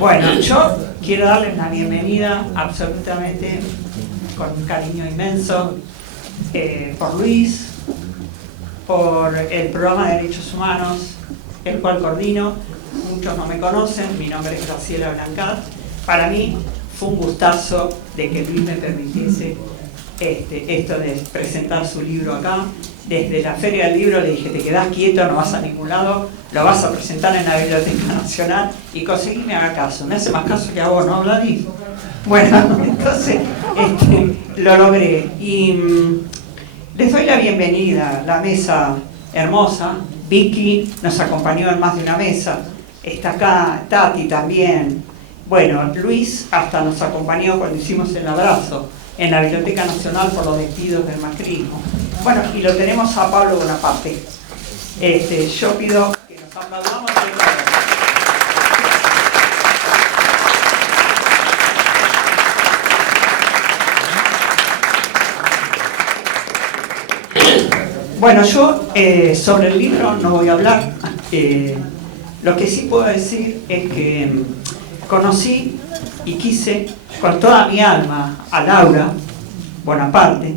Bueno, yo quiero darles la bienvenida absolutamente con un cariño inmenso por Luis, por el programa de Derechos Humanos, el cual coordino. Muchos no me conocen, mi nombre es Graciela Blancat. Para mí fue un gustazo de que Luis me permitiese esto de presentar su libro acá. Desde la Feria del Libro le dije, te quedás quieto, no vas a ningún lado, lo vas a presentar en la Biblioteca Nacional y conseguí me haga caso. Me hace más caso que a vos, ¿no, Vladis? Bueno, entonces lo logré. Y les doy la bienvenida, la mesa hermosa. Vicky nos acompañó en más de una mesa. Está acá Tati también. Bueno, Luis hasta nos acompañó cuando hicimos el abrazo en la Biblioteca Nacional por los despidos del macrismo. Bueno, y lo tenemos a Pablo Bonaparte. Yo pido que nos aplaudamos. Bueno, yo sobre el libro no voy a hablar. Lo que sí puedo decir es que conocí y quise con toda mi alma a Laura Bonaparte,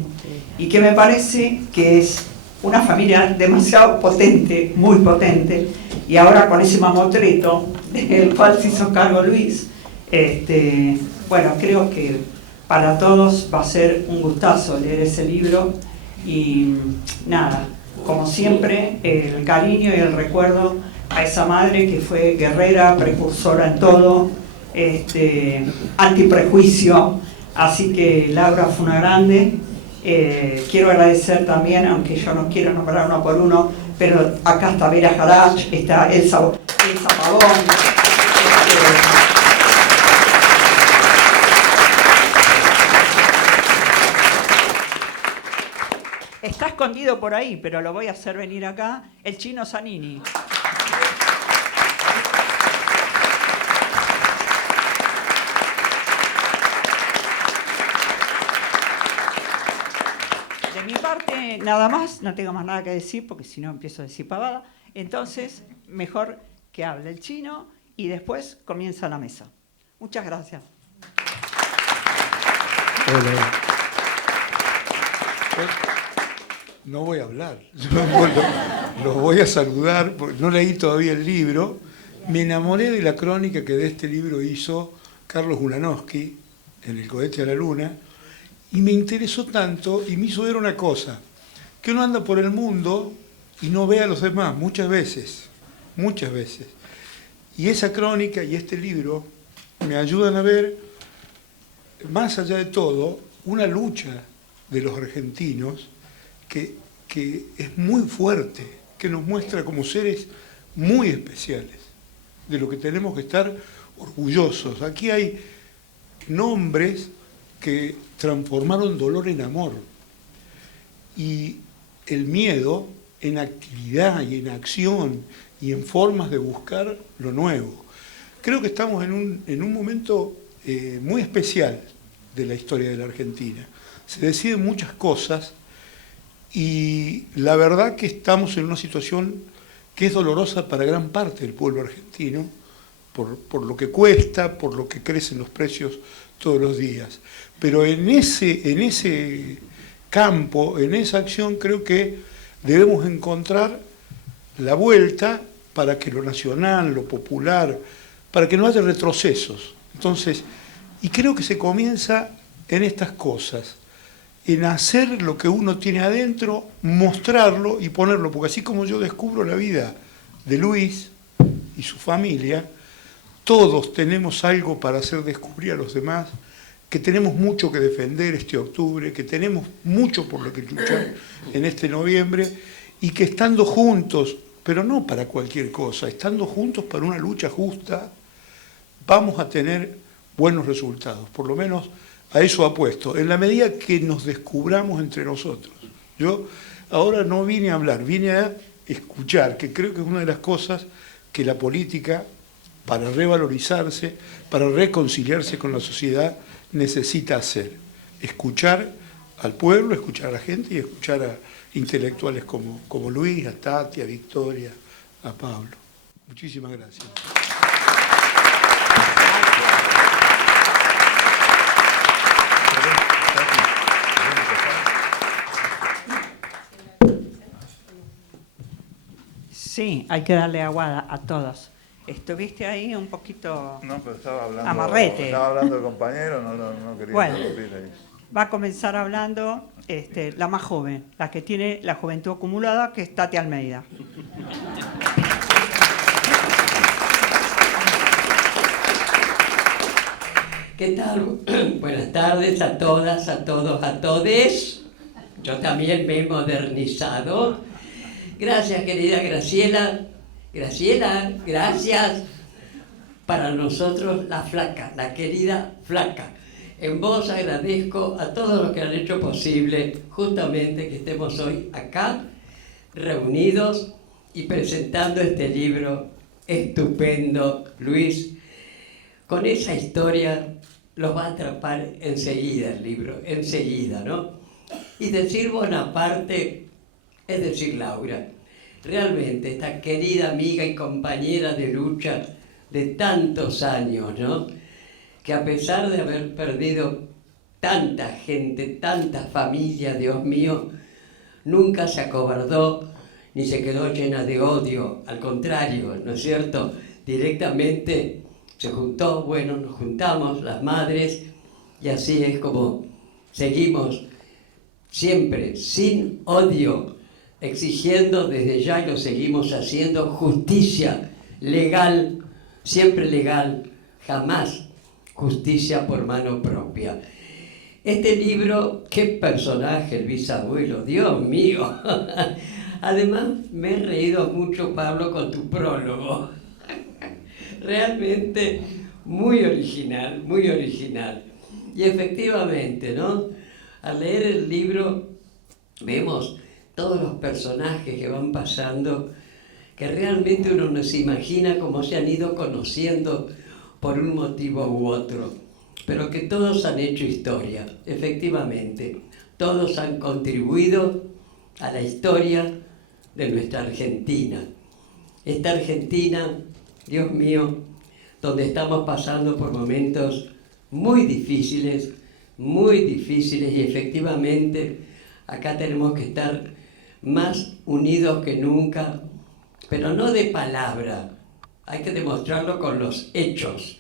y que me parece que es una familia demasiado potente, muy potente, y ahora con ese mamotreto del cual se hizo cargo Luis, bueno, creo que para todos va a ser un gustazo leer ese libro. Y nada, como siempre, el cariño y el recuerdo a esa madre que fue guerrera, precursora en todo, antiprejuicio. Así que Laura fue una grande. Quiero agradecer también, aunque yo no quiero nombrar uno por uno, pero acá está Vera Jarach, está Elsa Pavón. Está escondido por ahí, pero lo voy a hacer venir acá, el Chino Zanini. De mi parte, nada más, no tengo más nada que decir, porque si no empiezo a decir pavada. Entonces, mejor que hable el Chino y después comienza la mesa. Muchas gracias. Hola. No voy a hablar, los voy a saludar, porque no leí todavía el libro. Me enamoré de la crónica que de este libro hizo Carlos Ulanowski en El cohete a la luna, y me interesó tanto y me hizo ver una cosa, que uno anda por el mundo y no ve a los demás muchas veces. Y esa crónica y este libro me ayudan a ver, más allá de todo, una lucha de los argentinos que es muy fuerte, que nos muestra como seres muy especiales, de lo que tenemos que estar orgullosos. Aquí hay nombres que transformaron dolor en amor y el miedo en actividad y en acción y en formas de buscar lo nuevo. Creo que estamos en un momento muy especial de la historia de la Argentina. Se deciden muchas cosas y la verdad que estamos en una situación que es dolorosa para gran parte del pueblo argentino, por lo que cuesta, por lo que crecen los precios todos los días. Pero en ese campo, en esa acción, creo que debemos encontrar la vuelta para que lo nacional, lo popular, para que no haya retrocesos. Entonces, y creo que se comienza en estas cosas, en hacer lo que uno tiene adentro, mostrarlo y ponerlo, porque así como yo descubro la vida de Luis y su familia, todos tenemos algo para hacer descubrir a los demás, que tenemos mucho que defender este octubre, que tenemos mucho por lo que luchar en este noviembre, y que estando juntos, pero no para cualquier cosa, estando juntos para una lucha justa, vamos a tener buenos resultados, por lo menos a eso apuesto, en la medida que nos descubramos entre nosotros. Yo ahora no vine a hablar, vine a escuchar, que creo que es una de las cosas que la política, para revalorizarse, para reconciliarse con la sociedad, necesita hacer. Escuchar al pueblo, escuchar a la gente y escuchar a intelectuales como Luis, a Tati, a Victoria, a Pablo. Muchísimas gracias. Sí, hay que darle agua a todos. Estuviste ahí un poquito No, pero estaba hablando, amarrete. estaba hablando el compañero, no quería Bueno, interrumpir ahí. va a comenzar hablando la más joven, la que tiene la juventud acumulada, que es Tati Almeida. ¿Qué tal? Buenas tardes a todas, a todos, a todes. Yo también me he modernizado. Gracias, querida Graciela. Graciela, gracias. Para nosotros, la flaca, la querida flaca. En vos agradezco a todos los que han hecho posible justamente que estemos hoy acá, reunidos y presentando este libro estupendo, Luis. Con esa historia los va a atrapar enseguida el libro, enseguida, ¿no? Y decir Bonaparte es decir Laura. Realmente, esta querida amiga y compañera de lucha de tantos años, ¿no? Que a pesar de haber perdido tanta gente, tanta familia, Dios mío, nunca se acobardó ni se quedó llena de odio. Al contrario, ¿no es cierto? Directamente se juntó, bueno, nos juntamos las madres y así es como seguimos siempre, sin odio, exigiendo desde ya, y lo seguimos haciendo, justicia legal, siempre legal, jamás justicia por mano propia. Este libro, qué personaje el bisabuelo, Dios mío. Además, me he reído mucho, Pablo, con tu prólogo. Realmente muy original, muy original. Y efectivamente, ¿no? Al leer el libro vemos todos los personajes que van pasando, que realmente uno no se imagina cómo se han ido conociendo por un motivo u otro, pero que todos han hecho historia, efectivamente. Todos han contribuido a la historia de nuestra Argentina. Esta Argentina, Dios mío, donde estamos pasando por momentos muy difíciles y efectivamente acá tenemos que estar más unidos que nunca, pero no de palabra, hay que demostrarlo con los hechos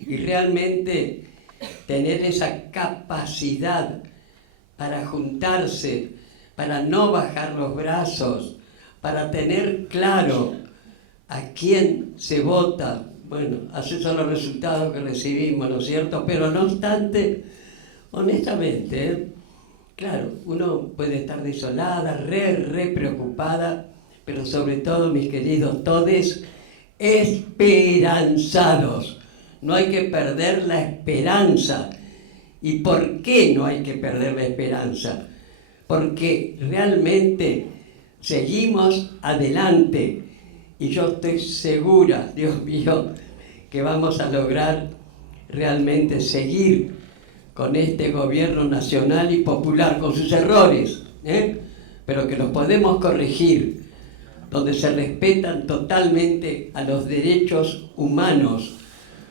y realmente tener esa capacidad para juntarse, para no bajar los brazos, para tener claro a quién se vota. Bueno, así son los resultados que recibimos, ¿no es cierto? Pero no obstante, honestamente, claro, uno puede estar desolada, re preocupada, pero sobre todo, mis queridos todes, esperanzados. No hay que perder la esperanza. ¿Y por qué no hay que perder la esperanza? Porque realmente seguimos adelante. Y yo estoy segura, Dios mío, que vamos a lograr realmente seguir con este gobierno nacional y popular, con sus errores, pero que los podemos corregir, donde se respetan totalmente a los derechos humanos,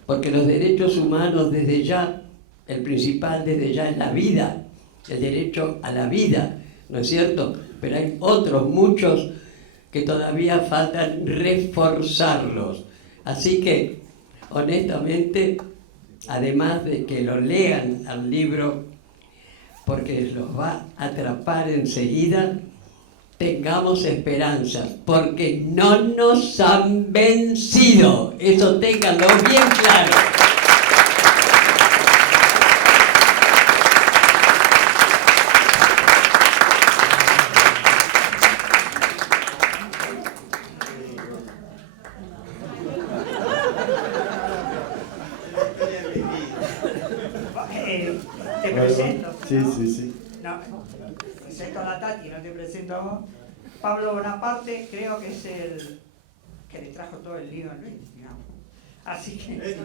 porque los derechos humanos desde ya, el principal desde ya es la vida, el derecho a la vida, ¿no es cierto? Pero hay otros muchos que todavía faltan reforzarlos. Así que, honestamente, además de que lo lean al libro, porque los va a atrapar enseguida, tengamos esperanzas, porque no nos han vencido. Eso ténganlo bien claro. Te presento. Sí. No, presento a la Tati, no te presento a vos. Pablo Bonaparte creo que es el que le trajo todo el lío a Luis, digamos. Así que...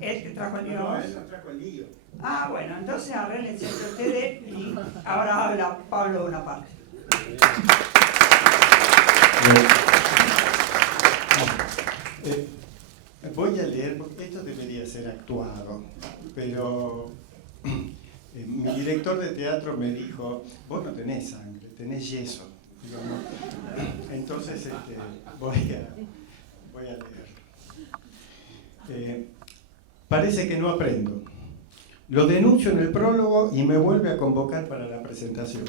¿Él te trajo el lío a vos? Él nos trajo el lío. Ah, bueno, entonces arréglense entre ustedes y ahora habla Pablo Bonaparte. Voy a leer, porque esto debería ser actuado, pero mi director de teatro me dijo, vos no tenés sangre, tenés yeso. Entonces voy a leer. Parece que no aprendo. Lo denuncio en el prólogo y me vuelve a convocar para la presentación.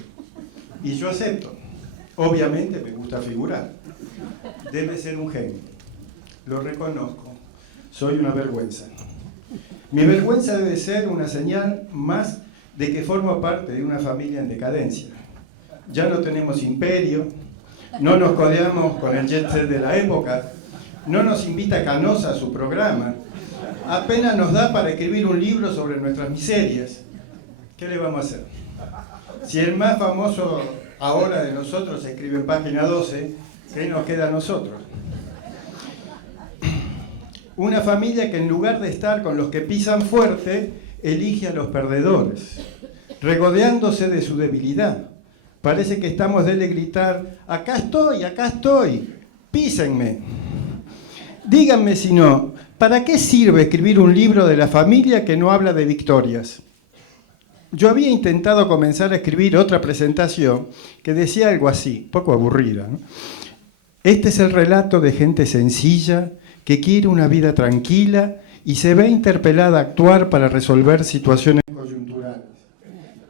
Y yo acepto. Obviamente me gusta figurar. Debe ser un genio. Lo reconozco. Soy una vergüenza. Mi vergüenza debe ser una señal más de que formo parte de una familia en decadencia. Ya no tenemos imperio, no nos codeamos con el jet set de la época, no nos invita Canosa a su programa, apenas nos da para escribir un libro sobre nuestras miserias. ¿Qué le vamos a hacer? Si el más famoso ahora de nosotros escribe en página 12, ¿qué nos queda a nosotros? Una familia que en lugar de estar con los que pisan fuerte, elige a los perdedores, regodeándose de su debilidad. Parece que estamos de gritar, acá estoy, písenme. Díganme si no, ¿para qué sirve escribir un libro de la familia que no habla de victorias? Yo había intentado comenzar a escribir otra presentación que decía algo así, poco aburrida, ¿no? Este es el relato de gente sencilla que quiere una vida tranquila y se ve interpelada a actuar para resolver situaciones coyunturales.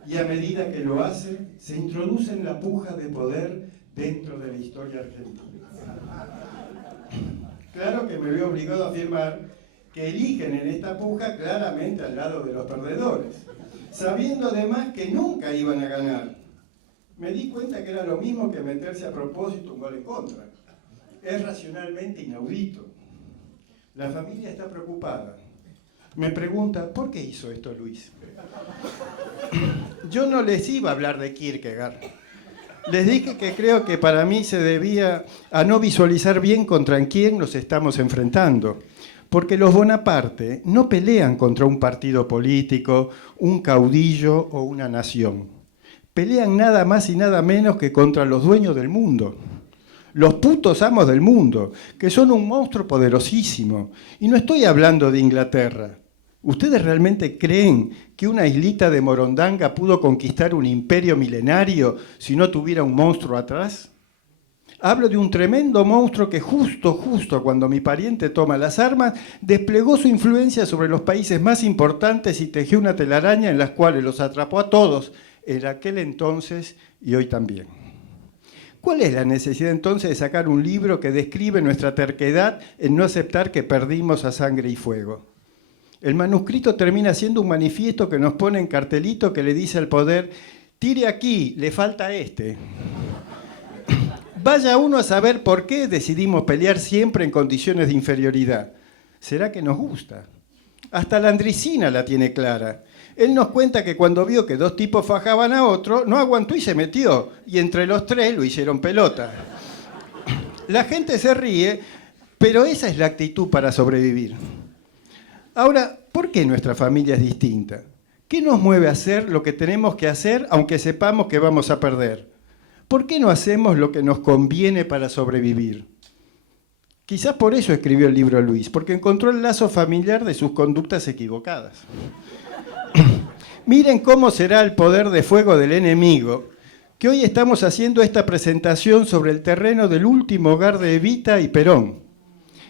Y a medida que lo hace, se introduce en la puja de poder dentro de la historia argentina. Claro que me veo obligado a afirmar que eligen en esta puja claramente al lado de los perdedores, sabiendo además que nunca iban a ganar. Me di cuenta que era lo mismo que meterse a propósito un gol en contra. Es racionalmente inaudito. La familia está preocupada. Me pregunta, ¿por qué hizo esto Luis? Yo no les iba a hablar de Kierkegaard. Les dije que creo que para mí se debía a no visualizar bien contra quién nos estamos enfrentando. Porque los Bonaparte no pelean contra un partido político, un caudillo o una nación. Pelean nada más y nada menos que contra los dueños del mundo. Los putos amos del mundo, que son un monstruo poderosísimo. Y no estoy hablando de Inglaterra. ¿Ustedes realmente creen que una islita de Morondanga pudo conquistar un imperio milenario si no tuviera un monstruo atrás? Hablo de un tremendo monstruo que justo cuando mi pariente toma las armas, desplegó su influencia sobre los países más importantes y tejió una telaraña en las cuales los atrapó a todos, en aquel entonces y hoy también. ¿Cuál es la necesidad entonces de sacar un libro que describe nuestra terquedad en no aceptar que perdimos a sangre y fuego? El manuscrito termina siendo un manifiesto que nos pone en cartelito que le dice al poder, tire aquí, le falta este. Vaya uno a saber por qué decidimos pelear siempre en condiciones de inferioridad. ¿Será que nos gusta? Hasta la Andricina la tiene clara. Él nos cuenta que cuando vio que dos tipos fajaban a otro, no aguantó y se metió. Y entre los tres lo hicieron pelota. La gente se ríe, pero esa es la actitud para sobrevivir. Ahora, ¿por qué nuestra familia es distinta? ¿Qué nos mueve a hacer lo que tenemos que hacer aunque sepamos que vamos a perder? ¿Por qué no hacemos lo que nos conviene para sobrevivir? Quizás por eso escribió el libro Luis, porque encontró el lazo familiar de sus conductas equivocadas. Miren cómo será el poder de fuego del enemigo, que hoy estamos haciendo esta presentación sobre el terreno del último hogar de Evita y Perón.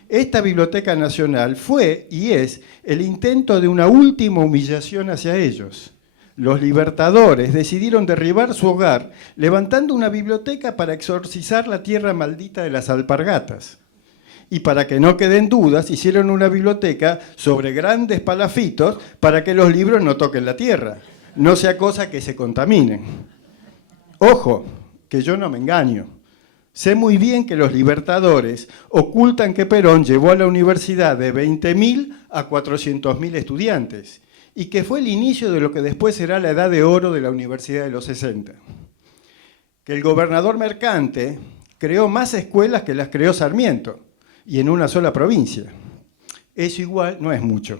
Esta Biblioteca Nacional fue y es el intento de una última humillación hacia ellos. Los libertadores decidieron derribar su hogar, levantando una biblioteca para exorcizar la tierra maldita de las alpargatas. Y para que no queden dudas, hicieron una biblioteca sobre grandes palafitos para que los libros no toquen la tierra, no sea cosa que se contaminen. Ojo, que yo no me engaño. Sé muy bien que los libertadores ocultan que Perón llevó a la universidad de 20.000 a 400.000 estudiantes y que fue el inicio de lo que después será la edad de oro de la Universidad de los 60. Que el gobernador Mercante creó más escuelas que las creó Sarmiento y en una sola provincia. Eso igual no es mucho.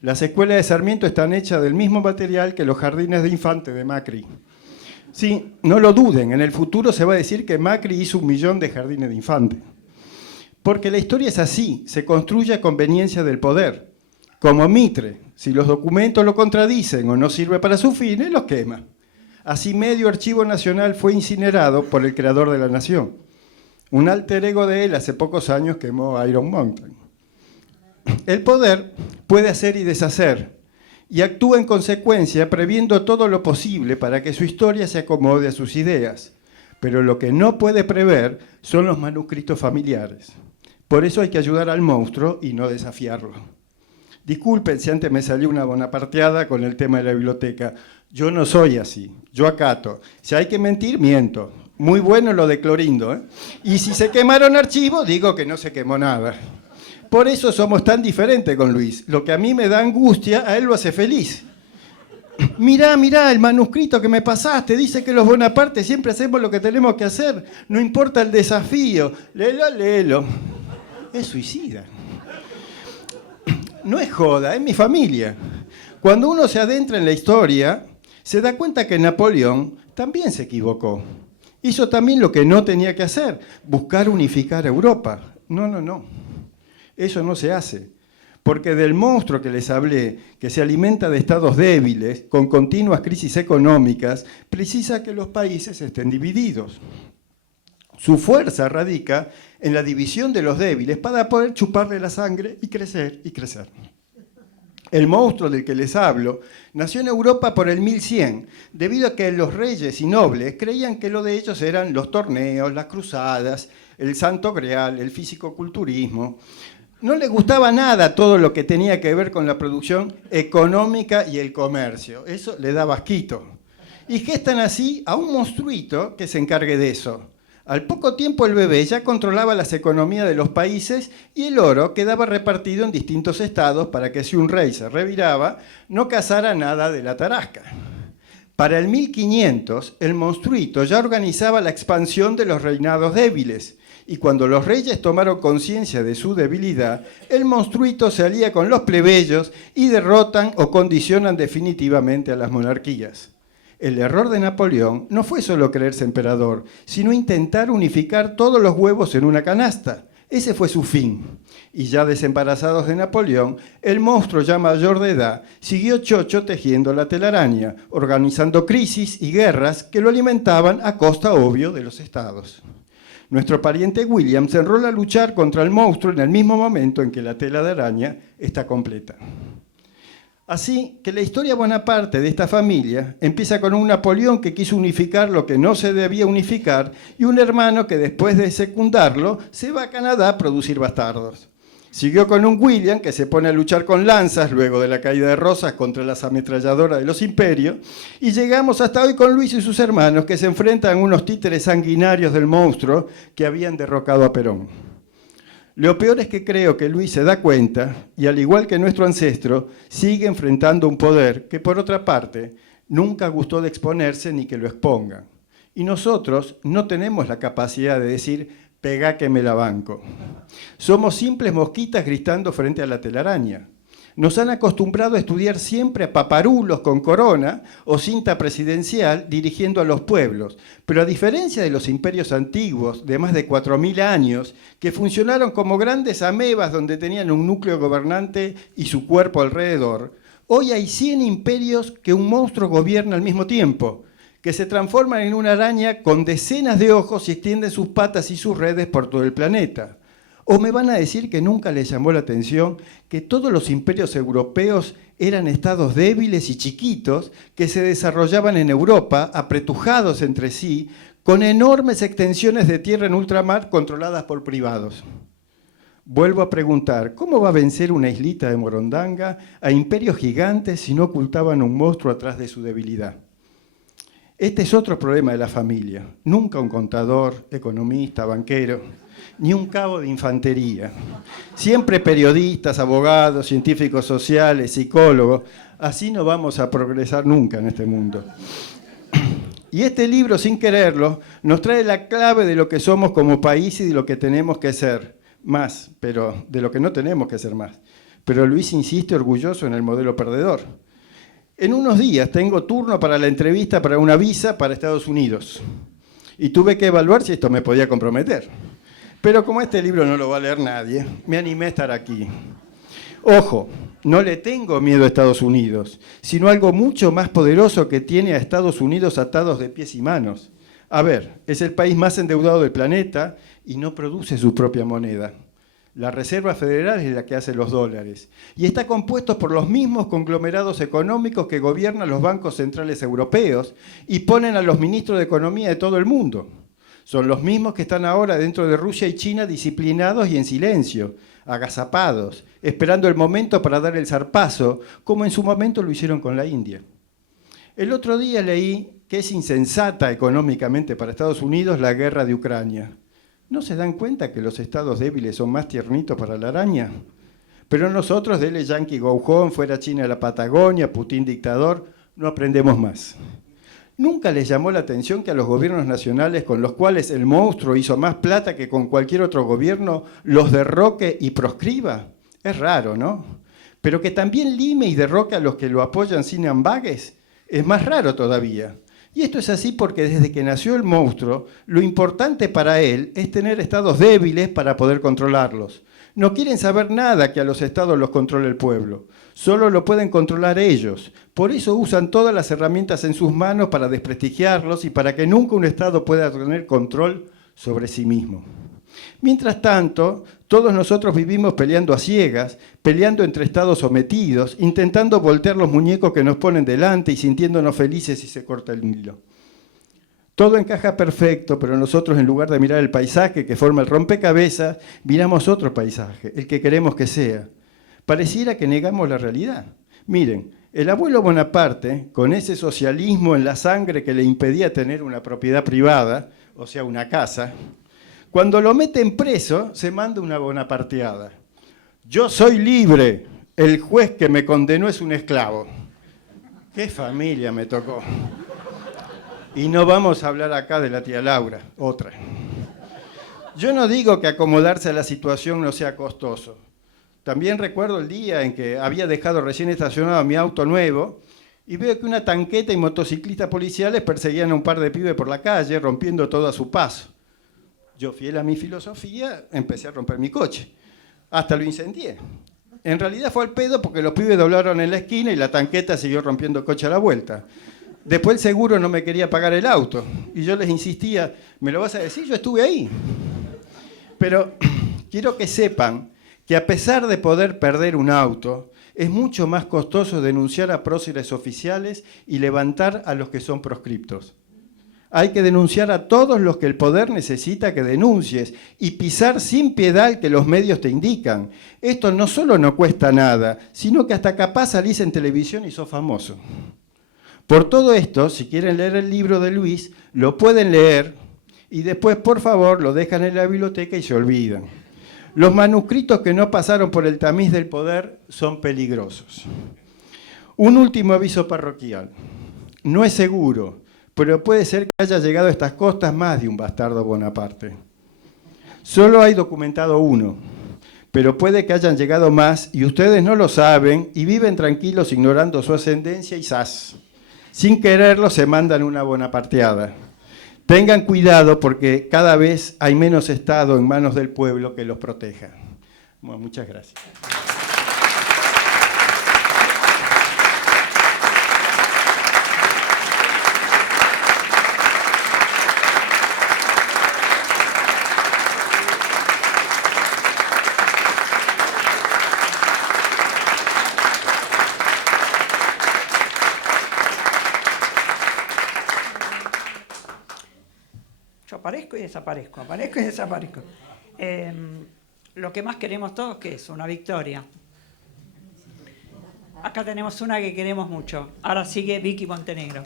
Las escuelas de Sarmiento están hechas del mismo material que los jardines de infantes de Macri. Sí, no lo duden, en el futuro se va a decir que Macri hizo 1 millón de jardines de infantes. Porque la historia es así, se construye a conveniencia del poder. Como Mitre, si los documentos lo contradicen o no sirve para sus fines, los quema. Así medio archivo nacional fue incinerado por el creador de la nación. Un alter ego de él hace pocos años quemó Iron Mountain. El poder puede hacer y deshacer, y actúa en consecuencia previendo todo lo posible para que su historia se acomode a sus ideas. Pero lo que no puede prever son los manuscritos familiares. Por eso hay que ayudar al monstruo y no desafiarlo. Disculpen si antes me salió una bonaparteada con el tema de la biblioteca. Yo no soy así, yo acato. Si hay que mentir, miento. Muy bueno lo de Clorindo, ¿eh? Y si se quemaron archivos, digo que no se quemó nada. Por eso somos tan diferentes con Luis. Lo que a mí me da angustia, a él lo hace feliz. Mirá, el manuscrito que me pasaste, dice que los Bonaparte siempre hacemos lo que tenemos que hacer, no importa el desafío. Léelo. Es suicida. No es joda, es mi familia. Cuando uno se adentra en la historia, se da cuenta que Napoleón también se equivocó. Hizo también lo que no tenía que hacer, buscar unificar Europa. No. Eso no se hace. Porque del monstruo que les hablé, que se alimenta de estados débiles, con continuas crisis económicas, precisa que los países estén divididos. Su fuerza radica en la división de los débiles para poder chuparle la sangre y crecer y crecer. El monstruo del que les hablo nació en Europa por el 1100, debido a que los reyes y nobles creían que lo de ellos eran los torneos, las cruzadas, el santo grial, el fisicoculturismo. No les gustaba nada todo lo que tenía que ver con la producción económica y el comercio. Eso le daba asquito. Y gestan así a un monstruito que se encargue de eso. Al poco tiempo el bebé ya controlaba las economías de los países y el oro quedaba repartido en distintos estados para que si un rey se reviraba, no cazara nada de la tarasca. Para el 1500, el monstruito ya organizaba la expansión de los reinados débiles. Y cuando los reyes tomaron conciencia de su debilidad, el monstruito se alía con los plebeyos y derrotan o condicionan definitivamente a las monarquías. El error de Napoleón no fue solo creerse emperador, sino intentar unificar todos los huevos en una canasta. Ese fue su fin. Y ya desembarazados de Napoleón, el monstruo ya mayor de edad siguió chocho tejiendo la telaraña, organizando crisis y guerras que lo alimentaban a costa, obvio, de los estados. Nuestro pariente William se enrola a luchar contra el monstruo en el mismo momento en que la tela de araña está completa. Así que la historia Bonaparte de esta familia empieza con un Napoleón que quiso unificar lo que no se debía unificar y un hermano que después de secundarlo se va a Canadá a producir bastardos. Siguió con un William que se pone a luchar con lanzas luego de la caída de Rosas contra las ametralladoras de los imperios y llegamos hasta hoy con Luis y sus hermanos que se enfrentan a unos títeres sanguinarios del monstruo que habían derrocado a Perón. Lo peor es que creo que Luis se da cuenta y al igual que nuestro ancestro sigue enfrentando un poder que por otra parte nunca gustó de exponerse ni que lo expongan. Y nosotros no tenemos la capacidad de decir pegá que me la banco. Somos simples mosquitas gritando frente a la telaraña. Nos han acostumbrado a estudiar siempre a paparulos con corona o cinta presidencial dirigiendo a los pueblos, pero a diferencia de los imperios antiguos de más de 4.000 años, que funcionaron como grandes amebas donde tenían un núcleo gobernante y su cuerpo alrededor, hoy hay 100 imperios que un monstruo gobierna al mismo tiempo, que se transforman en una araña con decenas de ojos y extienden sus patas y sus redes por todo el planeta. ¿O me van a decir que nunca les llamó la atención que todos los imperios europeos eran estados débiles y chiquitos que se desarrollaban en Europa, apretujados entre sí, con enormes extensiones de tierra en ultramar controladas por privados? Vuelvo a preguntar, ¿cómo va a vencer una islita de Morondanga a imperios gigantes si no ocultaban un monstruo atrás de su debilidad? Este es otro problema de la familia. Nunca un contador, economista, banquero, ni un cabo de infantería. Siempre periodistas, abogados, científicos sociales, psicólogos. Así no vamos a progresar nunca en este mundo. Y este libro, sin quererlo, nos trae la clave de lo que somos como país y de lo que tenemos que ser más, pero de lo que no tenemos que ser más. Pero Luis insiste orgulloso en el modelo perdedor. En unos días tengo turno para la entrevista para una visa para Estados Unidos. Y tuve que evaluar si esto me podía comprometer. Pero como este libro no lo va a leer nadie, me animé a estar aquí. Ojo, no le tengo miedo a Estados Unidos, sino algo mucho más poderoso que tiene a Estados Unidos atados de pies y manos. A ver, es el país más endeudado del planeta y no produce su propia moneda. La Reserva Federal es la que hace los dólares y está compuesto por los mismos conglomerados económicos que gobiernan los bancos centrales europeos y ponen a los ministros de Economía de todo el mundo. Son los mismos que están ahora dentro de Rusia y China disciplinados y en silencio, agazapados, esperando el momento para dar el zarpazo, como en su momento lo hicieron con la India. El otro día leí que es insensata económicamente para Estados Unidos la guerra de Ucrania. ¿No se dan cuenta que los estados débiles son más tiernitos para la araña? Pero nosotros, dele Yankee go home, fuera China a la Patagonia, Putin dictador, no aprendemos más. ¿Nunca les llamó la atención que a los gobiernos nacionales con los cuales el monstruo hizo más plata que con cualquier otro gobierno los derroque y proscriba? Es raro, ¿no? Pero que también lime y derroque a los que lo apoyan sin ambages es más raro todavía. Y esto es así porque desde que nació el monstruo, lo importante para él es tener estados débiles para poder controlarlos. No quieren saber nada que a los estados los controle el pueblo. Solo lo pueden controlar ellos. Por eso usan todas las herramientas en sus manos para desprestigiarlos y para que nunca un estado pueda tener control sobre sí mismo. Mientras tanto, todos nosotros vivimos peleando a ciegas, peleando entre estados sometidos, intentando voltear los muñecos que nos ponen delante y sintiéndonos felices si se corta el hilo. Todo encaja perfecto, pero nosotros en lugar de mirar el paisaje que forma el rompecabezas, miramos otro paisaje, el que queremos que sea. Pareciera que negamos la realidad. Miren, el abuelo Bonaparte, con ese socialismo en la sangre que le impedía tener una propiedad privada, o sea, una casa, cuando lo meten preso, se manda una bonaparteada. Yo soy libre, el juez que me condenó es un esclavo. ¡Qué familia me tocó! Y no vamos a hablar acá de la tía Laura, otra. Yo no digo que acomodarse a la situación no sea costoso. También recuerdo el día en que había dejado recién estacionado mi auto nuevo y veo que una tanqueta y motociclistas policiales perseguían a un par de pibes por la calle, rompiendo todo a su paso. Yo, fiel a mi filosofía, empecé a romper mi coche. Hasta lo incendié. En realidad fue al pedo porque los pibes doblaron en la esquina y la tanqueta siguió rompiendo el coche a la vuelta. Después el seguro no me quería pagar el auto. Y yo les insistía, ¿me lo vas a decir? Yo estuve ahí. Pero quiero que sepan que a pesar de poder perder un auto, es mucho más costoso denunciar a próceres oficiales y levantar a los que son proscriptos. Hay que denunciar a todos los que el poder necesita que denuncies y pisar sin piedad el que los medios te indican. Esto no solo no cuesta nada, sino que hasta capaz salís en televisión y sos famoso. Por todo esto, si quieren leer el libro de Luis, lo pueden leer y después, por favor, lo dejan en la biblioteca y se olvidan. Los manuscritos que no pasaron por el tamiz del poder son peligrosos. Un último aviso parroquial. No es seguro, pero puede ser que haya llegado a estas costas más de un bastardo Bonaparte. Solo hay documentado uno, pero puede que hayan llegado más y ustedes no lo saben y viven tranquilos ignorando su ascendencia y ¡zas! Sin quererlo se mandan una bonaparteada. Tengan cuidado porque cada vez hay menos Estado en manos del pueblo que los proteja. Bueno, muchas gracias. Aparezco y desaparezco, aparezco y desaparezco. Lo que más queremos todos, ¿qué es? Una victoria. Acá tenemos una que queremos mucho. Ahora sigue Vicky Montenegro.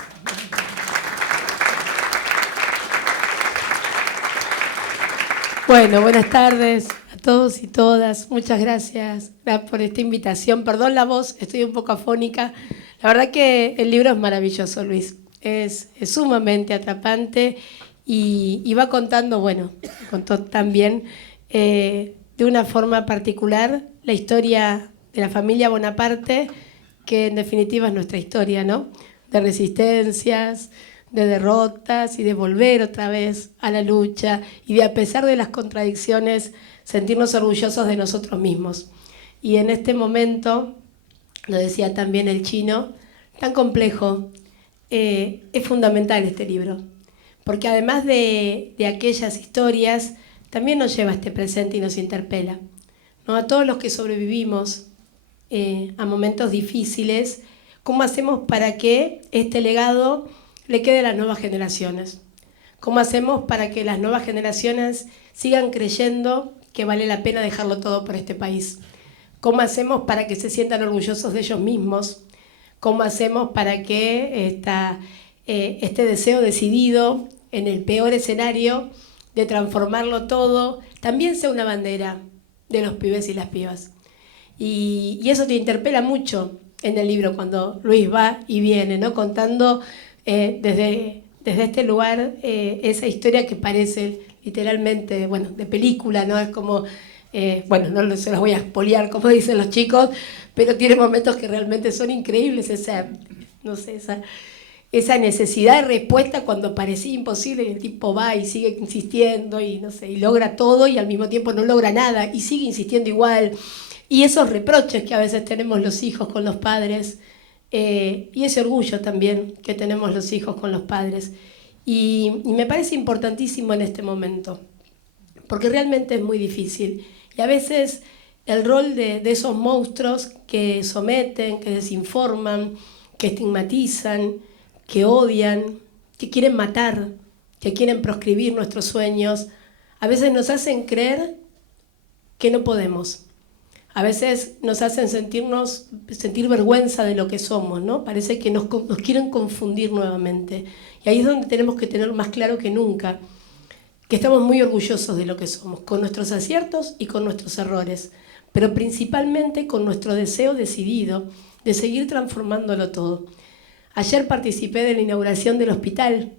Bueno, buenas tardes a todos y todas. Muchas gracias por esta invitación. Perdón la voz, estoy un poco afónica. La verdad que el libro es maravilloso, Luis. Es sumamente atrapante. Y va contando, bueno, contó también de una forma particular la historia de la familia Bonaparte, que en definitiva es nuestra historia, ¿no? De resistencias, de derrotas y de volver otra vez a la lucha y de, a pesar de las contradicciones, sentirnos orgullosos de nosotros mismos. Y en este momento lo decía también el Chino, tan complejo. Es fundamental este libro, porque además de aquellas historias, también nos lleva a este presente y nos interpela, ¿no? A todos los que sobrevivimos a momentos difíciles, ¿cómo hacemos para que este legado le quede a las nuevas generaciones? ¿Cómo hacemos para que las nuevas generaciones sigan creyendo que vale la pena dejarlo todo por este país? ¿Cómo hacemos para que se sientan orgullosos de ellos mismos? ¿Cómo hacemos para que este deseo decidido en el peor escenario de transformarlo todo también sea una bandera de los pibes y las pibas? Y eso te interpela mucho en el libro cuando Luis va y viene, ¿no? Contando desde este lugar esa historia que parece literalmente, bueno, de película, ¿no? Es como, bueno, no se los voy a espolear como dicen los chicos, pero tiene momentos que realmente son increíbles, no sé, esa necesidad de respuesta cuando parecía imposible y el tipo va y sigue insistiendo y no sé, y logra todo y al mismo tiempo no logra nada y sigue insistiendo igual. Y esos reproches que a veces tenemos los hijos con los padres, y ese orgullo también que tenemos los hijos con los padres. Y me parece importantísimo en este momento, porque realmente es muy difícil. Y a veces el rol de esos monstruos que someten, que desinforman, que estigmatizan, que odian, que quieren matar, que quieren proscribir nuestros sueños, a veces nos hacen creer que no podemos. A veces nos hacen sentir vergüenza de lo que somos, ¿no? Parece que nos quieren confundir nuevamente. Y ahí es donde tenemos que tener más claro que nunca que estamos muy orgullosos de lo que somos, con nuestros aciertos y con nuestros errores, pero principalmente con nuestro deseo decidido de seguir transformándolo todo. Ayer participé de la inauguración del hospital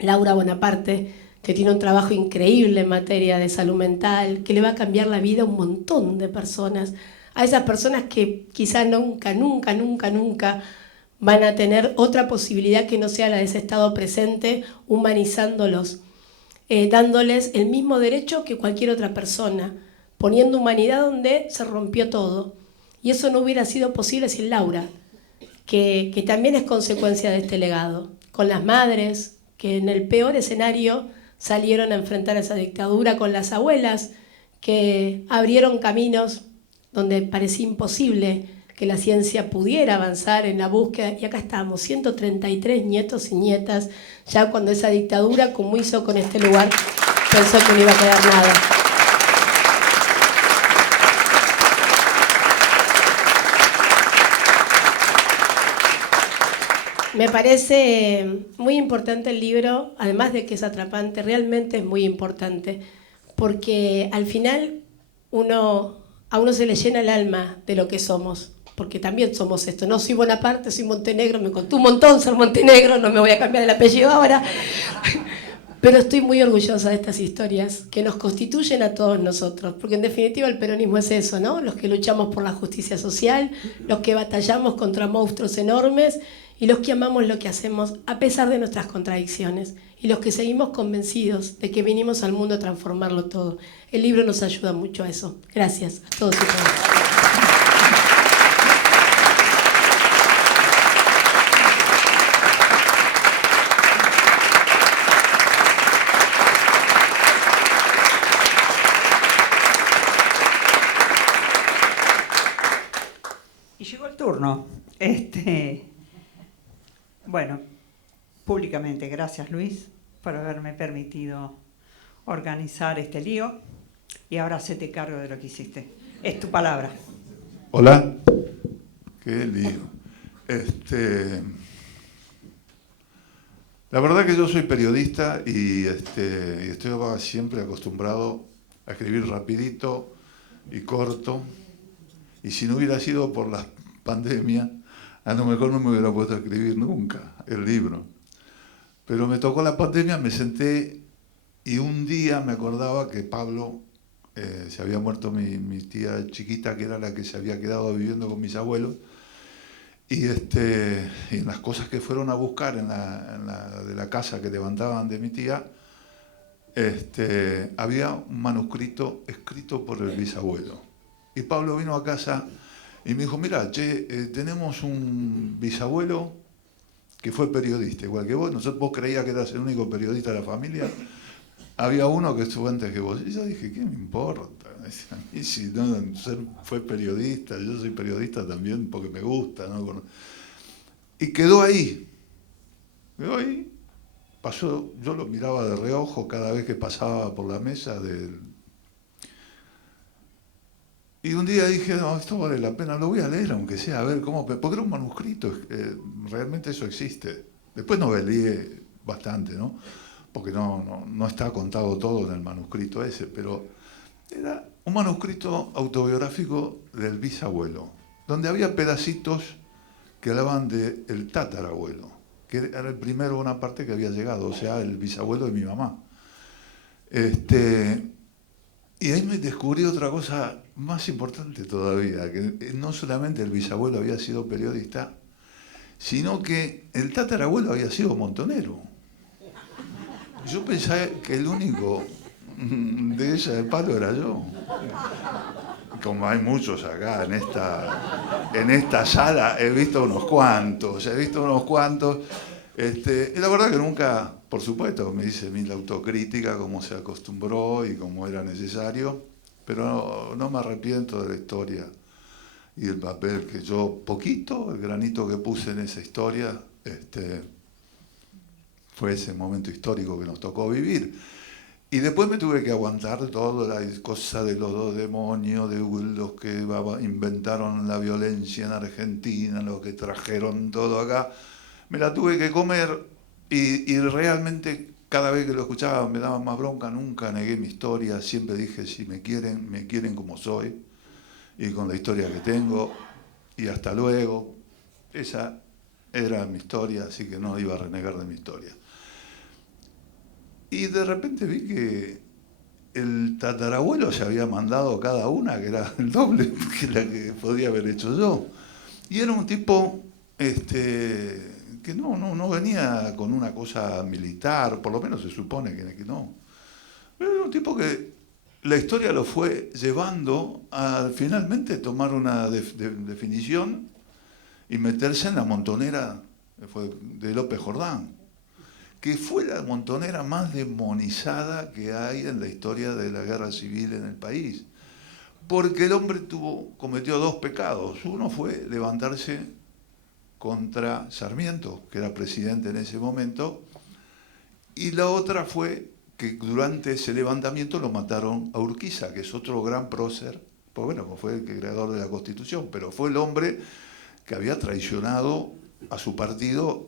Laura Bonaparte, que tiene un trabajo increíble en materia de salud mental, que le va a cambiar la vida a un montón de personas, a esas personas que quizás nunca van a tener otra posibilidad que no sea la de ese estado presente, humanizándolos, dándoles el mismo derecho que cualquier otra persona, poniendo humanidad donde se rompió todo. Y eso no hubiera sido posible sin Laura, que también es consecuencia de este legado, con las madres que en el peor escenario salieron a enfrentar esa dictadura, con las abuelas que abrieron caminos donde parecía imposible que la ciencia pudiera avanzar en la búsqueda, y acá estamos, 133 nietos y nietas, ya cuando esa dictadura, como hizo con este lugar, pensó que no iba a quedar nada. Me parece muy importante el libro, además de que es atrapante, realmente es muy importante, porque al final a uno se le llena el alma de lo que somos, porque también somos esto. No soy Bonaparte, soy Montenegro, me costó un montón ser Montenegro, no me voy a cambiar el apellido ahora, pero estoy muy orgullosa de estas historias que nos constituyen a todos nosotros, porque en definitiva el peronismo es eso, ¿no? Los que luchamos por la justicia social, los que batallamos contra monstruos enormes, y los que amamos lo que hacemos a pesar de nuestras contradicciones, y los que seguimos convencidos de que vinimos al mundo a transformarlo todo. El libro nos ayuda mucho a eso. Gracias a todos y todas. Y llegó el turno. Bueno, públicamente, gracias Luis por haberme permitido organizar este lío, y ahora hacete cargo de lo que hiciste. Es tu palabra. Hola. Qué lío. La verdad que yo soy periodista y estoy siempre acostumbrado a escribir rapidito y corto, y si no hubiera sido por la pandemia, a lo mejor no me hubiera puesto a escribir nunca el libro. Pero me tocó la pandemia, me senté y un día me acordaba que Pablo, se había muerto mi tía chiquita, que era la que se había quedado viviendo con mis abuelos, y en las cosas que fueron a buscar de la casa que levantaban de mi tía, había un manuscrito escrito por el bisabuelo. Y Pablo vino a casa Y me dijo, mira, che, tenemos un bisabuelo que fue periodista, igual que vos. Vos creías que eras el único periodista de la familia. Había uno que estuvo antes que vos. Y yo dije, ¿qué me importa? Y si no, fue periodista, yo soy periodista también porque me gusta, ¿no? Y quedó ahí. Quedó ahí. Pasó, yo lo miraba de reojo cada vez que pasaba por la mesa del... Y un día dije, no, esto vale la pena, lo voy a leer aunque sea, a ver cómo... Porque era un manuscrito, realmente eso existe. Después novelé bastante, ¿no? Porque no está contado todo en el manuscrito ese, pero era un manuscrito autobiográfico del bisabuelo, donde había pedacitos que hablaban del tatarabuelo, que era el primero una parte que había llegado, o sea, el bisabuelo de mi mamá. Y ahí me descubrí otra cosa más importante todavía, que no solamente el bisabuelo había sido periodista, sino que el tatarabuelo había sido montonero. Yo pensaba que el único de ella de palo era yo. Como hay muchos acá en esta sala, he visto unos cuantos. Y la verdad que nunca, por supuesto, me hice mi autocrítica como se acostumbró y como era necesario, pero no me arrepiento de la historia y el papel que yo, poquito, el granito que puse en esa historia, fue ese momento histórico que nos tocó vivir. Y después me tuve que aguantar toda la cosa de los dos demonios, de los que inventaron la violencia en Argentina, los que trajeron todo acá. Me la tuve que comer y realmente cada vez que lo escuchaba me daba más bronca. Nunca negué mi historia, siempre dije, si me quieren como soy y con la historia que tengo y hasta luego. Esa era mi historia, así que no iba a renegar de mi historia. Y de repente vi que el tatarabuelo se había mandado cada una, que era el doble que la que podía haber hecho yo. Y era un tipo que no venía con una cosa militar, por lo menos se supone que no. Pero era un tipo que la historia lo fue llevando a finalmente tomar una definición y meterse en la montonera de López Jordán, que fue la montonera más demonizada que hay en la historia de la guerra civil en el país. Porque el hombre cometió dos pecados. Uno fue levantarse contra Sarmiento, que era presidente en ese momento, y la otra fue que durante ese levantamiento lo mataron a Urquiza, que es otro gran prócer, pues bueno, fue el creador de la Constitución, pero fue el hombre que había traicionado a su partido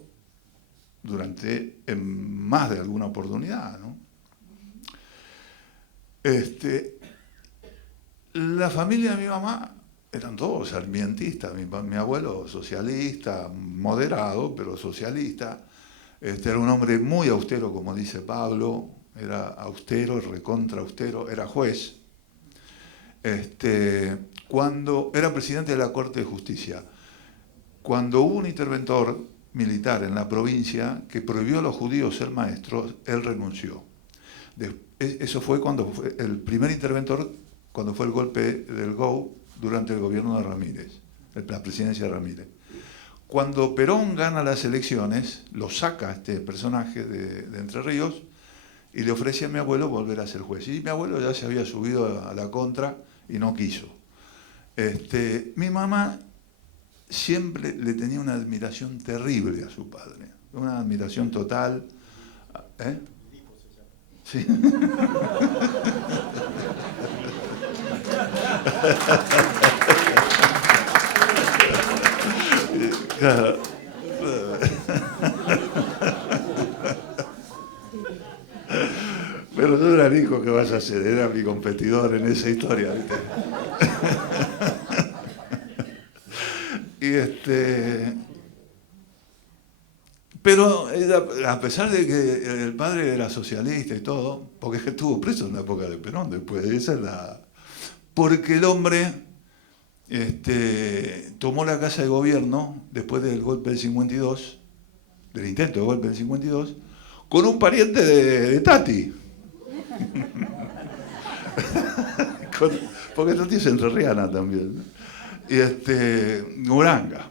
en más de alguna oportunidad, ¿no? La familia de mi mamá eran todos sarmientistas, mi abuelo socialista, moderado, pero socialista. Era un hombre muy austero, como dice Pablo, era austero, recontra austero, era juez. Cuando era presidente de la Corte de Justicia, cuando hubo un interventor militar en la provincia que prohibió a los judíos ser maestros, él renunció. Eso fue cuando fue el primer interventor, cuando fue el golpe del GO durante el gobierno de Ramírez, la presidencia de Ramírez. Cuando Perón gana las elecciones, lo saca este personaje de Entre Ríos y le ofrece a mi abuelo volver a ser juez. Y mi abuelo ya se había subido a la contra y no quiso. Mi mamá siempre le tenía una admiración terrible a su padre, una admiración total. Sí. Claro. Pero no era el hijo que vas a hacer, era mi competidor en esa historia, ¿viste? Pero a pesar de que el padre era socialista y todo, porque estuvo preso en la época de Perón después, porque el hombre tomó la casa de gobierno después del golpe del 52, del intento de golpe del 52, con un pariente de Tati. Porque Tati es entrerriana también. y Uranga,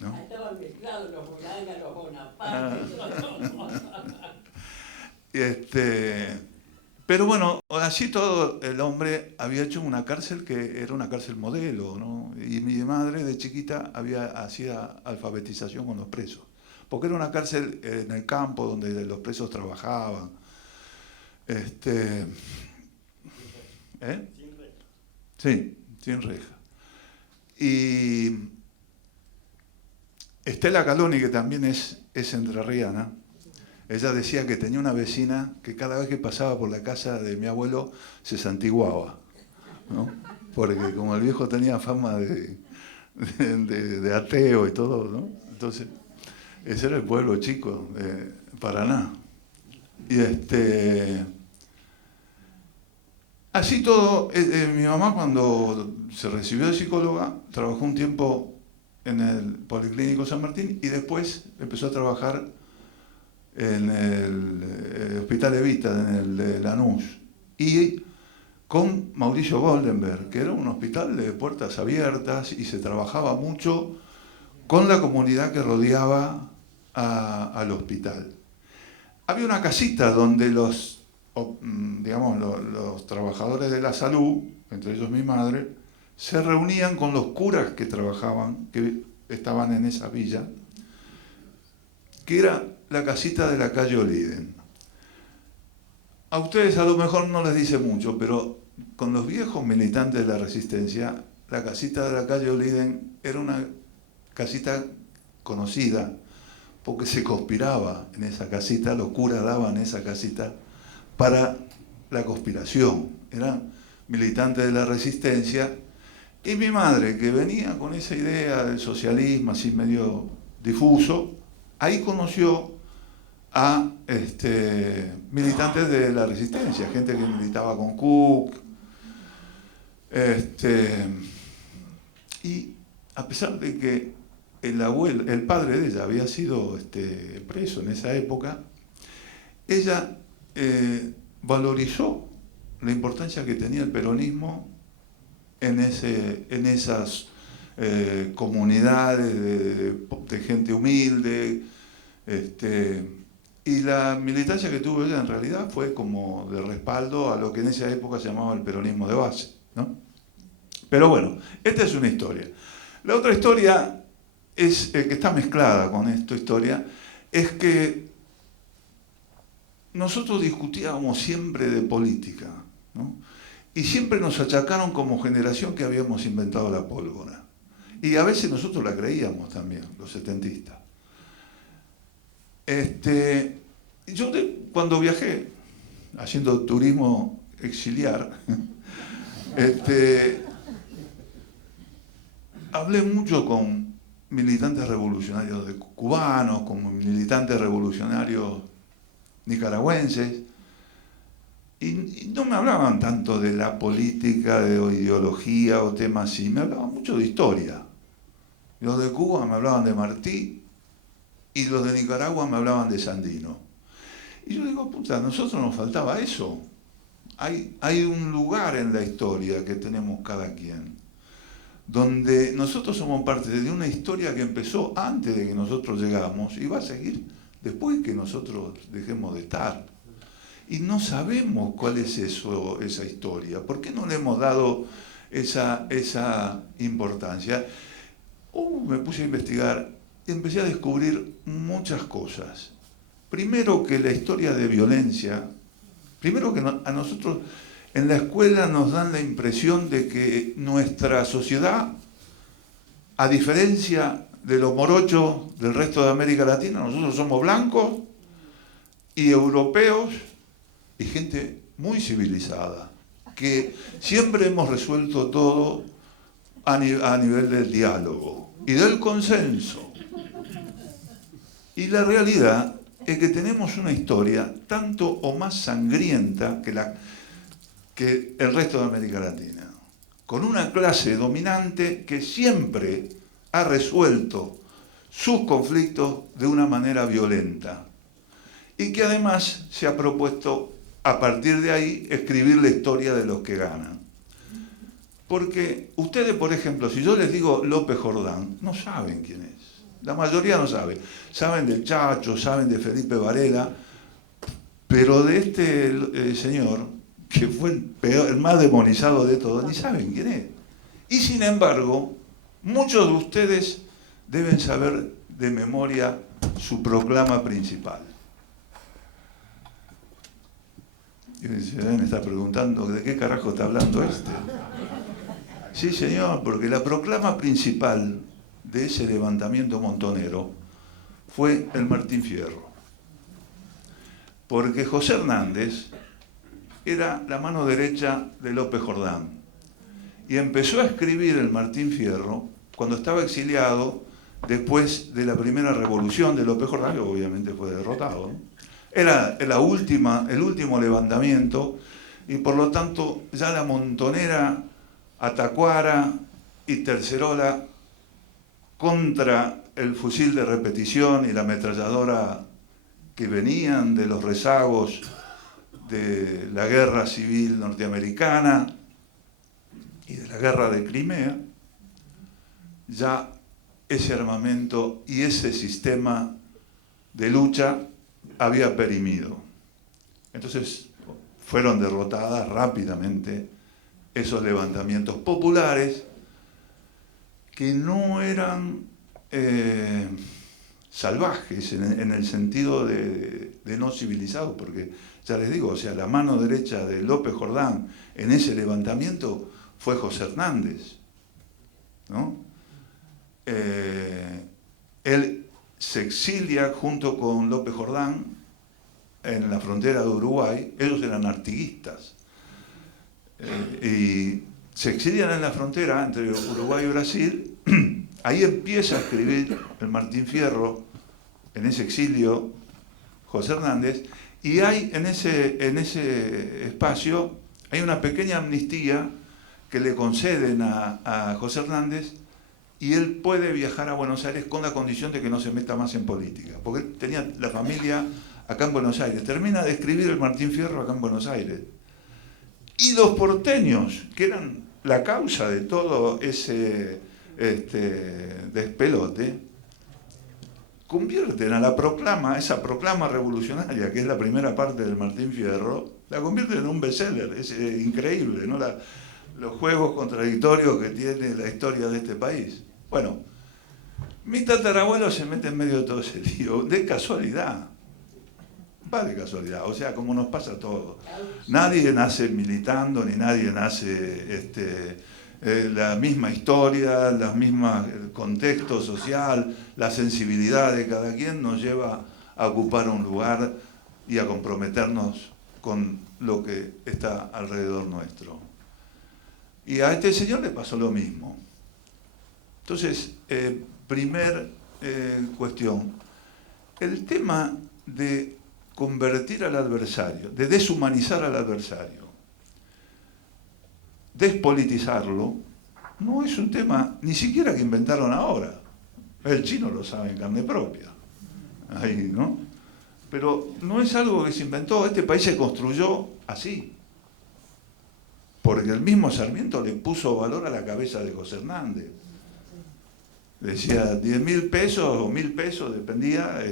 ¿no? Estaban mezclados los Uranga, los Bonaparte. Pero bueno, así todo el hombre había hecho una cárcel que era una cárcel modelo, ¿no? Y mi madre de chiquita hacía alfabetización con los presos, porque era una cárcel en el campo donde los presos trabajaban. Sí, sin reja. Y Estela Caloni, que también es entrerriana, ella decía que tenía una vecina que cada vez que pasaba por la casa de mi abuelo se santiguaba, ¿no? Porque como el viejo tenía fama de ateo y todo, ¿no? Entonces, ese era el pueblo chico de Paraná. Y así todo, mi mamá cuando se recibió de psicóloga, trabajó un tiempo en el Policlínico San Martín y después empezó a trabajar en el Hospital Evita, en el de Lanús, y con Mauricio Goldenberg, que era un hospital de puertas abiertas y se trabajaba mucho con la comunidad que rodeaba al hospital. Había una casita donde los trabajadores de la salud, entre ellos mi madre, se reunían con los curas que trabajaban, que estaban en esa villa, que era la casita de la calle Oliden. A ustedes a lo mejor no les dice mucho, pero con los viejos militantes de la resistencia, la casita de la calle Oliden era una casita conocida, porque se conspiraba en esa casita, los curas daban esa casita para la conspiración. Eran militantes de la resistencia, y mi madre, que venía con esa idea del socialismo así medio difuso, ahí conoció a militantes de la resistencia, gente que militaba con Cook, y a pesar de que el padre de ella había sido preso en esa época, ella valorizó la importancia que tenía el peronismo en esas comunidades de gente humilde, y la militancia que tuvo ella en realidad fue como de respaldo a lo que en esa época se llamaba el peronismo de base, ¿no? Pero bueno, esta es una historia. La otra historia es, que está mezclada con esta historia, es que nosotros discutíamos siempre de política, ¿no? Y siempre nos achacaron como generación que habíamos inventado la pólvora. Y a veces nosotros la creíamos también, los setentistas. Yo cuando viajé, haciendo turismo exiliar, hablé mucho con militantes revolucionarios cubanos, con militantes revolucionarios nicaragüenses, y no me hablaban tanto de la política, de ideología o temas así, me hablaban mucho de historia. Los de Cuba me hablaban de Martí, y los de Nicaragua me hablaban de Sandino. Y yo digo, puta, a nosotros nos faltaba eso. Hay un lugar en la historia que tenemos cada quien, donde nosotros somos parte de una historia que empezó antes de que nosotros llegamos y va a seguir después que nosotros dejemos de estar. Y no sabemos cuál es esa historia. ¿Por qué no le hemos dado esa importancia? Me puse a investigar y empecé a descubrir muchas cosas. Primero, que la historia de violencia, primero que a nosotros en la escuela nos dan la impresión de que nuestra sociedad, a diferencia de los morochos del resto de América Latina, nosotros somos blancos y europeos y gente muy civilizada, que siempre hemos resuelto todo a nivel del diálogo y del consenso. Y la realidad es que tenemos una historia tanto o más sangrienta que el resto de América Latina, con una clase dominante que siempre ha resuelto sus conflictos de una manera violenta y que además se ha propuesto a partir de ahí escribir la historia de los que ganan. Porque ustedes, por ejemplo, si yo les digo López Jordán, no saben quién es. La mayoría no sabe. Saben del Chacho, saben de Felipe Varela, pero de este señor, que fue el más demonizado de todos, ni saben quién es. Y sin embargo, muchos de ustedes deben saber de memoria su proclama principal. Y se deben estar preguntando, ¿de qué carajo está hablando este? Sí, señor, porque la proclama principal de ese levantamiento montonero fue el Martín Fierro. Porque José Hernández era la mano derecha de López Jordán. Y empezó a escribir el Martín Fierro cuando estaba exiliado después de la primera revolución de López Jordán, que obviamente fue derrotado, ¿no? Era el último levantamiento, y por lo tanto ya la Montonera, Atacuara y Tercerola contra el fusil de repetición y la ametralladora que venían de los rezagos de la guerra civil norteamericana y de la guerra de Crimea, ya ese armamento y ese sistema de lucha había perimido. Entonces fueron derrotadas rápidamente esos levantamientos populares que no eran salvajes en el sentido de no civilizados, porque ya les digo, o sea, la mano derecha de López Jordán en ese levantamiento fue José Hernández, ¿no? Él se exilia junto con López Jordán en la frontera de Uruguay. Ellos eran artiguistas, y se exilian en la frontera entre Uruguay y Brasil. Ahí empieza a escribir el Martín Fierro, en ese exilio, José Hernández, y hay en ese espacio hay una pequeña amnistía que le conceden a José Hernández, y él puede viajar a Buenos Aires con la condición de que no se meta más en política, porque él tenía la familia acá en Buenos Aires. Termina de escribir el Martín Fierro acá en Buenos Aires. Y los porteños, que eran la causa de todo ese despelote, convierten a la proclama, esa proclama revolucionaria, que es la primera parte del Martín Fierro, la convierten en un bestseller. Es increíble, ¿no? Los juegos contradictorios que tiene la historia de este país. Bueno, mi tatarabuelo se mete en medio de todo ese lío, de casualidad. Va de casualidad, o sea, como nos pasa a todos. Nadie nace militando, ni nadie nace la misma historia, el contexto social, la sensibilidad de cada quien nos lleva a ocupar un lugar y a comprometernos con lo que está alrededor nuestro. Y a este señor le pasó lo mismo. Entonces, primer cuestión, el tema de convertir al adversario, de deshumanizar al adversario, despolitizarlo, no es un tema ni siquiera que inventaron ahora. El chino lo sabe en carne propia. Ahí, ¿no? Pero no es algo que se inventó. Este país se construyó así, porque el mismo Sarmiento le puso valor a la cabeza de José Hernández. Decía 10.000 pesos o 1.000 pesos, dependía,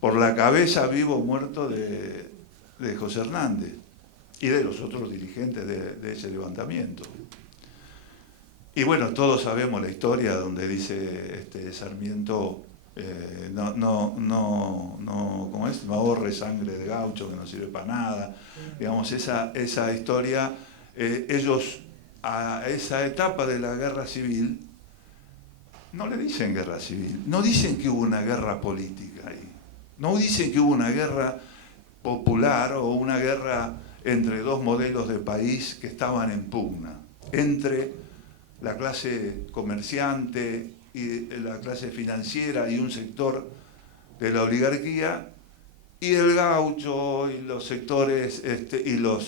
por la cabeza vivo o muerto de José Hernández y de los otros dirigentes de ese levantamiento. Y bueno, todos sabemos la historia donde dice Sarmiento, ¿cómo es? No ahorre sangre de gaucho que no sirve para nada. Digamos, esa historia, ellos a esa etapa de la guerra civil no le dicen guerra civil, no dicen que hubo una guerra política ahí, no dicen que hubo una guerra popular o una guerra entre dos modelos de país que estaban en pugna, entre la clase comerciante y la clase financiera y un sector de la oligarquía, y el gaucho y los sectores los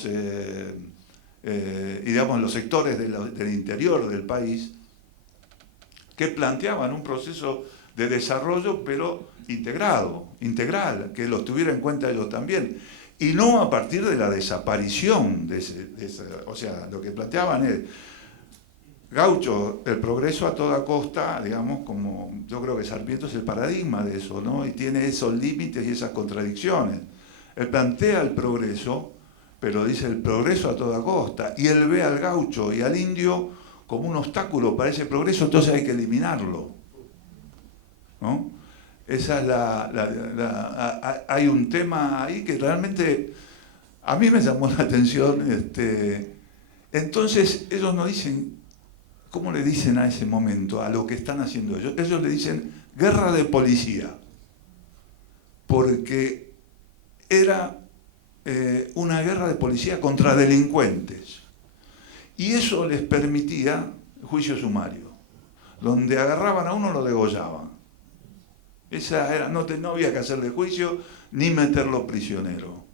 sectores del interior del país, que planteaban un proceso de desarrollo pero integral, que los tuviera en cuenta ellos también, y no a partir de la desaparición o sea, lo que planteaban es Gaucho, el progreso a toda costa, digamos, como yo creo que Sarmiento es el paradigma de eso, ¿no? Y tiene esos límites y esas contradicciones. Él plantea el progreso, pero dice el progreso a toda costa, y él ve al gaucho y al indio como un obstáculo para ese progreso, entonces hay que eliminarlo, ¿no? Esa es hay un tema ahí que realmente a mí me llamó la atención. Entonces ellos no dicen, ¿cómo le dicen a ese momento, a lo que están haciendo ellos? Ellos le dicen guerra de policía, porque era una guerra de policía contra delincuentes. Y eso les permitía juicio sumario, donde agarraban a uno lo degollaban. Esa era, no había que hacerle juicio ni meterlo prisionero.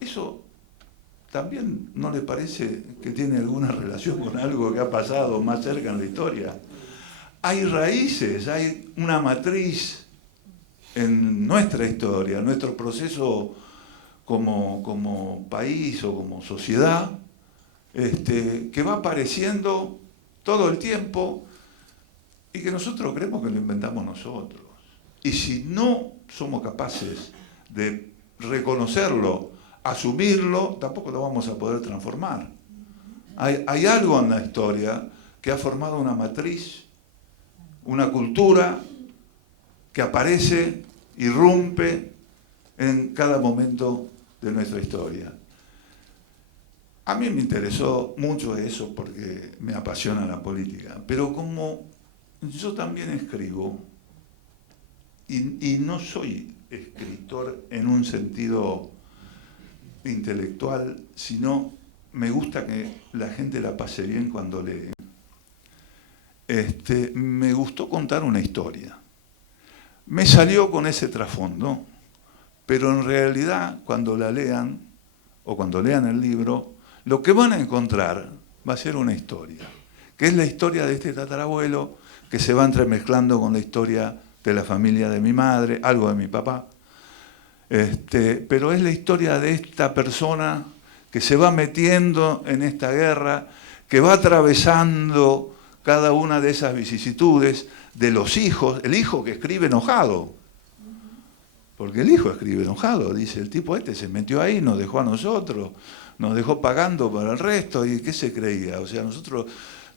Eso también no le parece que tiene alguna relación con algo que ha pasado más cerca en la historia. Hay raíces, hay una matriz en nuestra historia, en nuestro proceso como país o como sociedad, que va apareciendo todo el tiempo y que nosotros creemos que lo inventamos nosotros. Y si no somos capaces de reconocerlo, asumirlo, tampoco lo vamos a poder transformar. Hay algo en la historia que ha formado una matriz, una cultura que aparece, irrumpe en cada momento de nuestra historia. A mí me interesó mucho eso porque me apasiona la política, pero como yo también escribo, y no soy escritor en un sentido intelectual, sino me gusta que la gente la pase bien cuando lee. Me gustó contar una historia. Me salió con ese trasfondo, pero en realidad cuando la lean, o cuando lean el libro, lo que van a encontrar va a ser una historia, que es la historia de este tatarabuelo, que se va entremezclando con la historia de la familia de mi madre, algo de mi papá. Pero es la historia de esta persona que se va metiendo en esta guerra, que va atravesando cada una de esas vicisitudes, de los hijos, el hijo que escribe enojado, porque el hijo escribe enojado, dice, el tipo se metió ahí, nos dejó a nosotros, nos dejó pagando para el resto, ¿y qué se creía? O sea, nosotros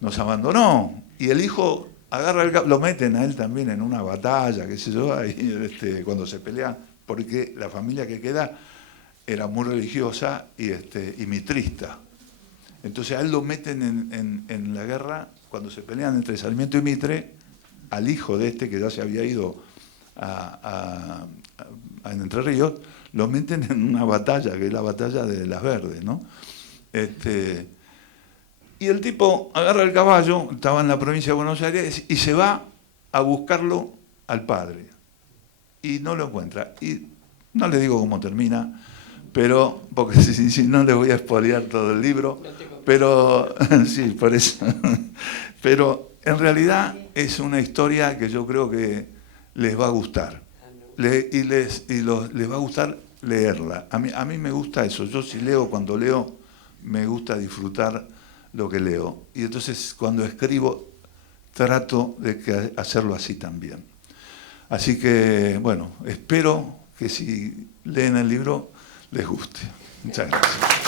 nos abandonó, y el hijo agarra lo meten a él también en una batalla, qué sé yo, ahí, cuando se pelean, porque la familia que queda era muy religiosa y mitrista. Entonces a él lo meten en la guerra, cuando se pelean entre Sarmiento y Mitre, al hijo de que ya se había ido a Entre Ríos, lo meten en una batalla, que es la batalla de Las Verdes, ¿no? Y el tipo agarra el caballo, estaba en la provincia de Buenos Aires, y se va a buscarlo al padre. Y no lo encuentra. Y no le digo cómo termina, pero porque si no le voy a spoilear todo el libro, pero sí, por eso. Pero en realidad es una historia que yo creo que les va a gustar. Les va a gustar leerla. A mí me gusta eso. Yo si leo, cuando leo, me gusta disfrutar lo que leo. Y entonces cuando escribo, trato de hacerlo así también. Así que, bueno, espero que si leen el libro les guste. Muchas gracias.